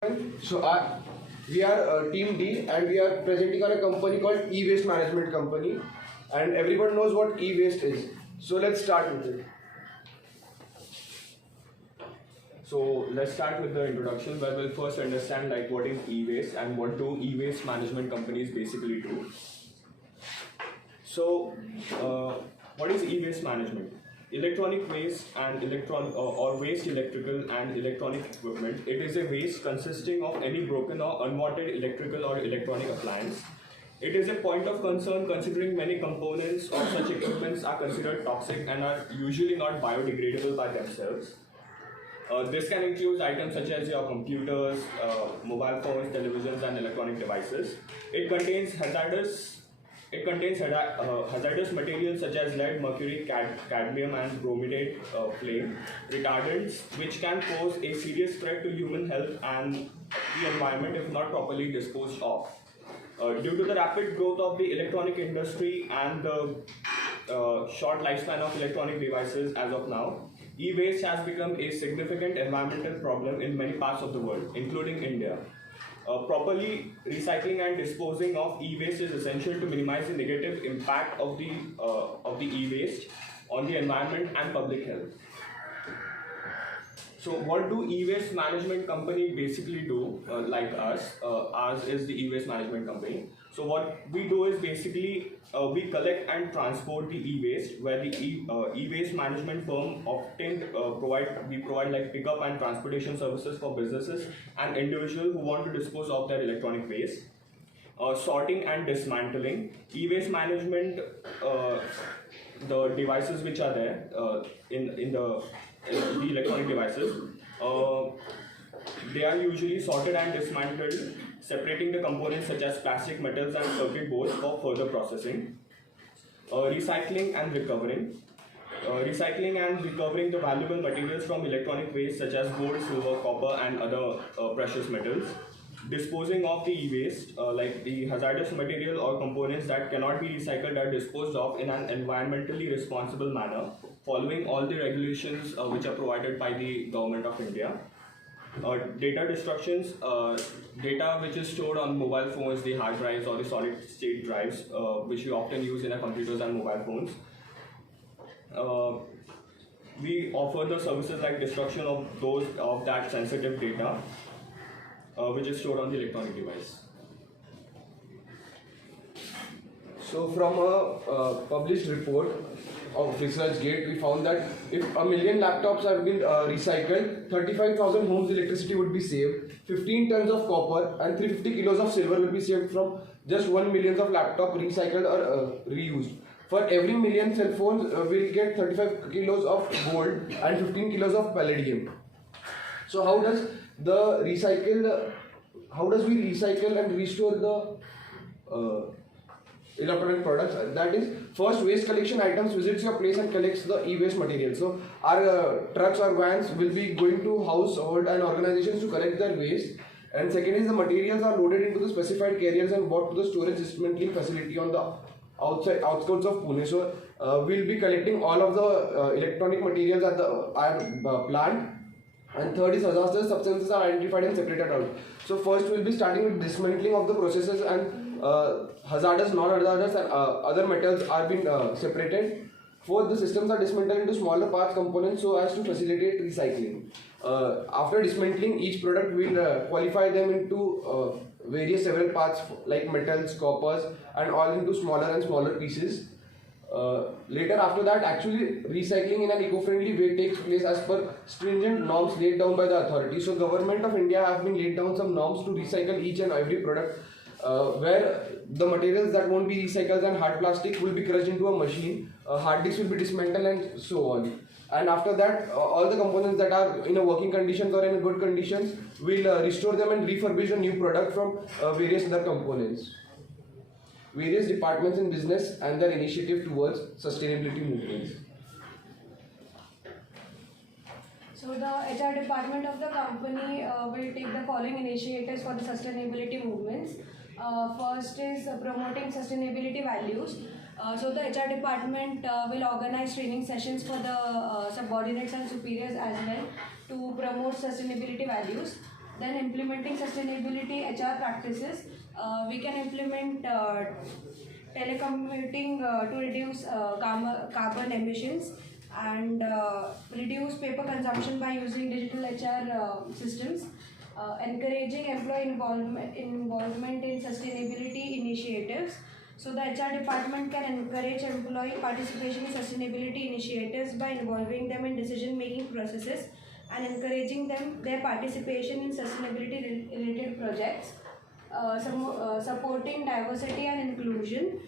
We are Team D and we are presenting on a company called E-Waste Management Company, and everyone knows what e-waste is. So let's start with it. So let's start with the introduction, where we'll first understand like what is e-waste and what do e-waste management companies basically do. So what is e-waste management? Electronic waste and or waste electrical and electronic equipment. It is a waste consisting of any broken or unwanted electrical or electronic appliance. It is a point of concern considering many components of such equipments are considered toxic and are usually not biodegradable by themselves. This can include items such as your computers, mobile phones, televisions, and electronic devices. It contains hazardous materials such as lead, mercury, cadmium, and bromidate flame retardants, which can pose a serious threat to human health and the environment if not properly disposed of. Due to the rapid growth of the electronic industry and the short lifespan of electronic devices as of now, e-waste has become a significant environmental problem in many parts of the world, including India. Properly recycling and disposing of e-waste is essential to minimize the negative impact of the e-waste on the environment and public health. So what do e-waste management company basically do, like us? Ours is the e-waste management company. So what we do is basically we collect and transport the e-waste, where the e-waste management firm often provide like pickup and transportation services for businesses and individuals who want to dispose of their electronic waste. Sorting and dismantling. E-waste management, the devices which are there in the electronic devices, they are usually sorted and dismantled, separating the components such as plastic, metals, and circuit boards for further processing. Recycling and recovering. Recycling and recovering the valuable materials from electronic waste such as gold, silver, copper, and other precious metals. Disposing of the e-waste, like the hazardous material or components that cannot be recycled, are disposed of in an environmentally responsible manner, following all the regulations which are provided by the Government of India. Data destructions, data which is stored on mobile phones, the hard drives or the solid state drives, which we often use in our computers and mobile phones. We offer the services like destruction of that sensitive data, which is stored on the electronic device. So from a published report of ResearchGate, we found that if 1 million laptops have been recycled, 35,000 homes electricity would be saved, 15 tons of copper and 350 kilos of silver will be saved from just 1 million of laptop recycled or reused. For every million cell phones, we'll get 35 kilos of gold and 15 kilos of palladium. So how does we recycle and restore the electronic products? That is, first, waste collection items visits your place and collects the e-waste material. So our trucks or vans will be going to household and organizations to collect their waste. And second is, the materials are loaded into the specified carriers and brought to the storage dismantling facility on the outskirts of Pune. So we'll be collecting all of the electronic materials at our plant. And third is, hazardous substances are identified and separated out. So first we'll be starting with dismantling of the processes, and hazardous, non-hazardous, and other metals are being separated. Fourth, the systems are dismantled into smaller parts components so as to facilitate recycling. After dismantling each product, we'll qualify them into various several parts like metals, coppers, and all into smaller and smaller pieces. Later, after that, actually recycling in an eco-friendly way takes place as per stringent norms laid down by the authorities. So Government of India have been laid down some norms to recycle each and every product, where the materials that won't be recycled and hard plastic will be crushed into a machine, hard disks will be dismantled, and so on. And after that, all the components that are in a working conditions or in a good conditions, we'll restore them and refurbish a new product from various other components. Various departments in business and their initiative towards sustainability movements. So the HR department of the company will take the following initiatives for the sustainability movements. First is promoting sustainability values. So the HR department will organize training sessions for the subordinates and superiors as well to promote sustainability values. Then implementing sustainability HR practices. We can implement telecommuting to reduce carbon emissions and reduce paper consumption by using digital HR systems. Encouraging employee involvement in sustainability initiatives. So the HR department can encourage employee participation in sustainability initiatives by involving them in decision-making processes and encouraging their participation in sustainability related projects. Supporting diversity and inclusion.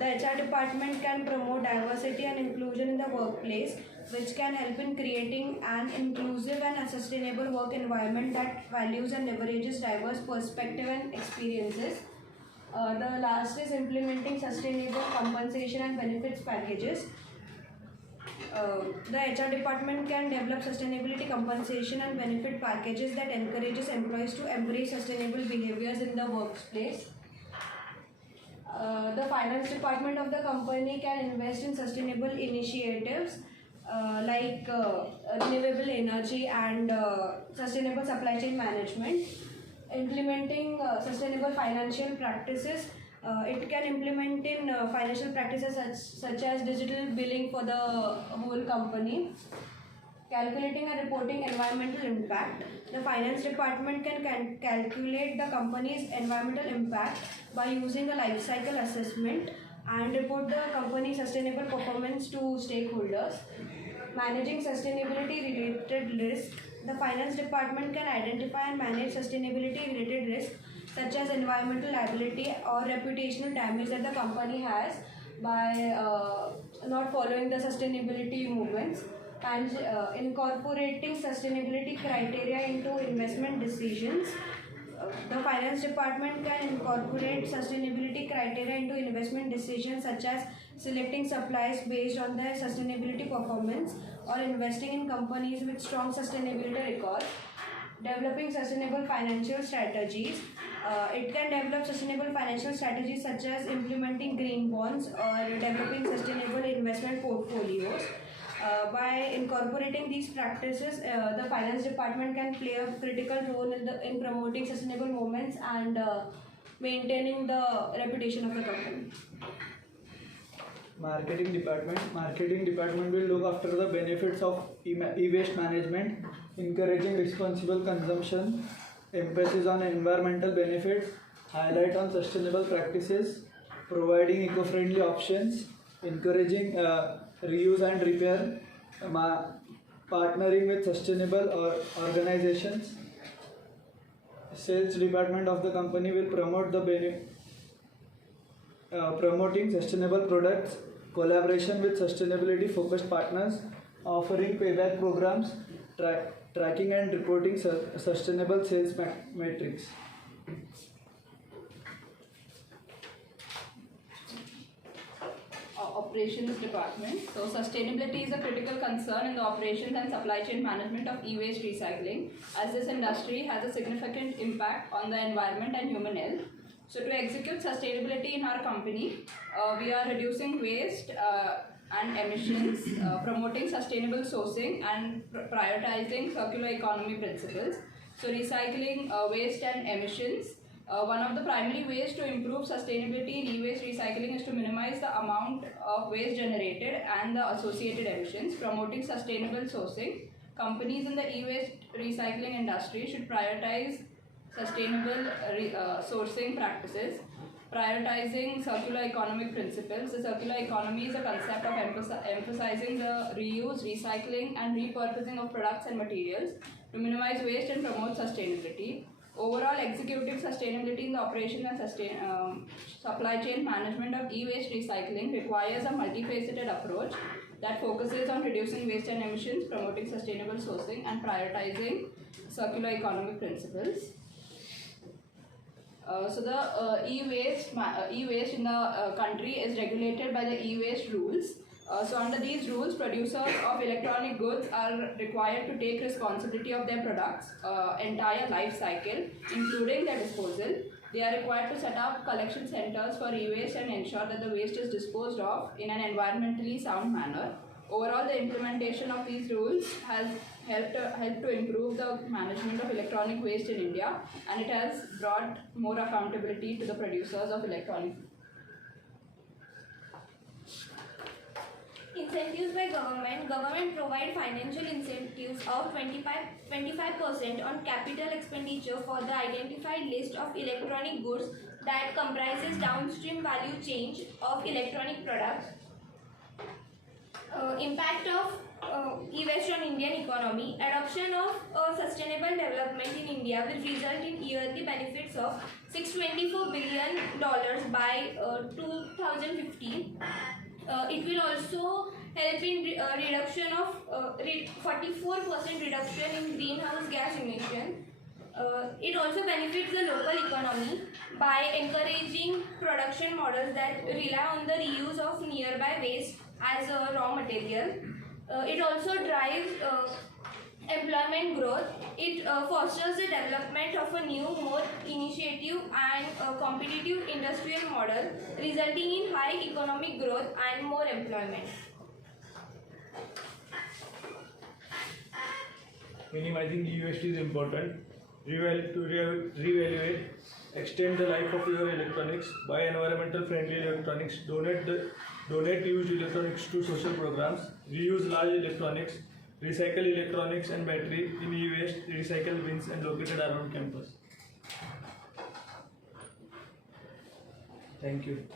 The HR department can promote diversity and inclusion in the workplace, which can help in creating an inclusive and a sustainable work environment that values and leverages diverse perspectives and experiences. The last is implementing sustainable compensation and benefits packages. The HR department can develop sustainability compensation and benefit packages that encourages employees to embrace sustainable behaviors in the workplace. The finance department of the company can invest in sustainable initiatives like renewable energy and sustainable supply chain management. Implementing sustainable financial practices. It can implement in financial practices such as digital billing for the whole company. Calculating and reporting environmental impact. The finance department can calculate the company's environmental impact by using a life cycle assessment and report the company's sustainable performance to stakeholders. Managing sustainability related risk. The finance department can identify and manage sustainability related risks such as environmental liability or reputational damage that the company has by not following the sustainability movements. And incorporating sustainability criteria into investment decisions. The finance department can incorporate sustainability criteria into investment decisions such as selecting suppliers based on their sustainability performance or investing in companies with strong sustainability records. Developing sustainable financial strategies. It can develop sustainable financial strategies such as implementing green bonds or developing sustainable investment portfolios. By incorporating these practices, the finance department can play a critical role in promoting sustainable movements and maintaining the reputation of the company. Marketing department will look after the benefits of e-waste management, encouraging responsible consumption, emphasis on environmental benefits, highlight on sustainable practices, providing eco-friendly options, encouraging reuse and repair, partnering with sustainable organizations. Sales department of the company will promote promoting sustainable products, collaboration with sustainability focused partners, offering payback programs, tracking and reporting sustainable sales metrics. Operations department. So sustainability is a critical concern in the operations and supply chain management of e-waste recycling, as this industry has a significant impact on the environment and human health. So to execute sustainability in our company, we are reducing waste and emissions, promoting sustainable sourcing and prioritizing circular economy principles. So recycling waste and emissions. One of the primary ways to improve sustainability in e-waste recycling is to minimize the amount of waste generated and the associated emissions. Promoting sustainable sourcing. Companies in the e-waste recycling industry should prioritize sustainable sourcing practices. Prioritizing circular economic principles. The circular economy is a concept of emphasizing the reuse, recycling and repurposing of products and materials to minimize waste and promote sustainability. Overall, executing sustainability in the operation and supply chain management of e-waste recycling requires a multifaceted approach that focuses on reducing waste and emissions, promoting sustainable sourcing, and prioritizing circular economic principles. So the e-waste in the country is regulated by the e-waste rules. So under these rules, producers of electronic goods are required to take responsibility of their products' entire life cycle, including their disposal. They are required to set up collection centers for e-waste and ensure that the waste is disposed of in an environmentally sound manner. Overall, the implementation of these rules has helped to improve the management of electronic waste in India, and it has brought more accountability to the producers of electronic. Incentives by government. Government provide financial incentives of 25% on capital expenditure for the identified list of electronic goods that comprises downstream value chain of electronic products. Impact of e-waste on Indian economy. Adoption of sustainable development in India will result in yearly benefits of $624 billion by 2015. It will also help in reduction of 44% reduction in greenhouse gas emission. It also benefits the local economy by encouraging production models that rely on the reuse of nearby waste as a raw material. It also drives employment growth. It fosters the development of a new, more initiative and competitive industrial model, resulting in high economic growth and more employment. Minimizing e-waste is important. Reevaluate, extend the life of your electronics, buy environmental friendly electronics, donate used electronics to social programs, reuse large electronics, recycle electronics and battery in e-waste recycle bins and located around campus. Thank you.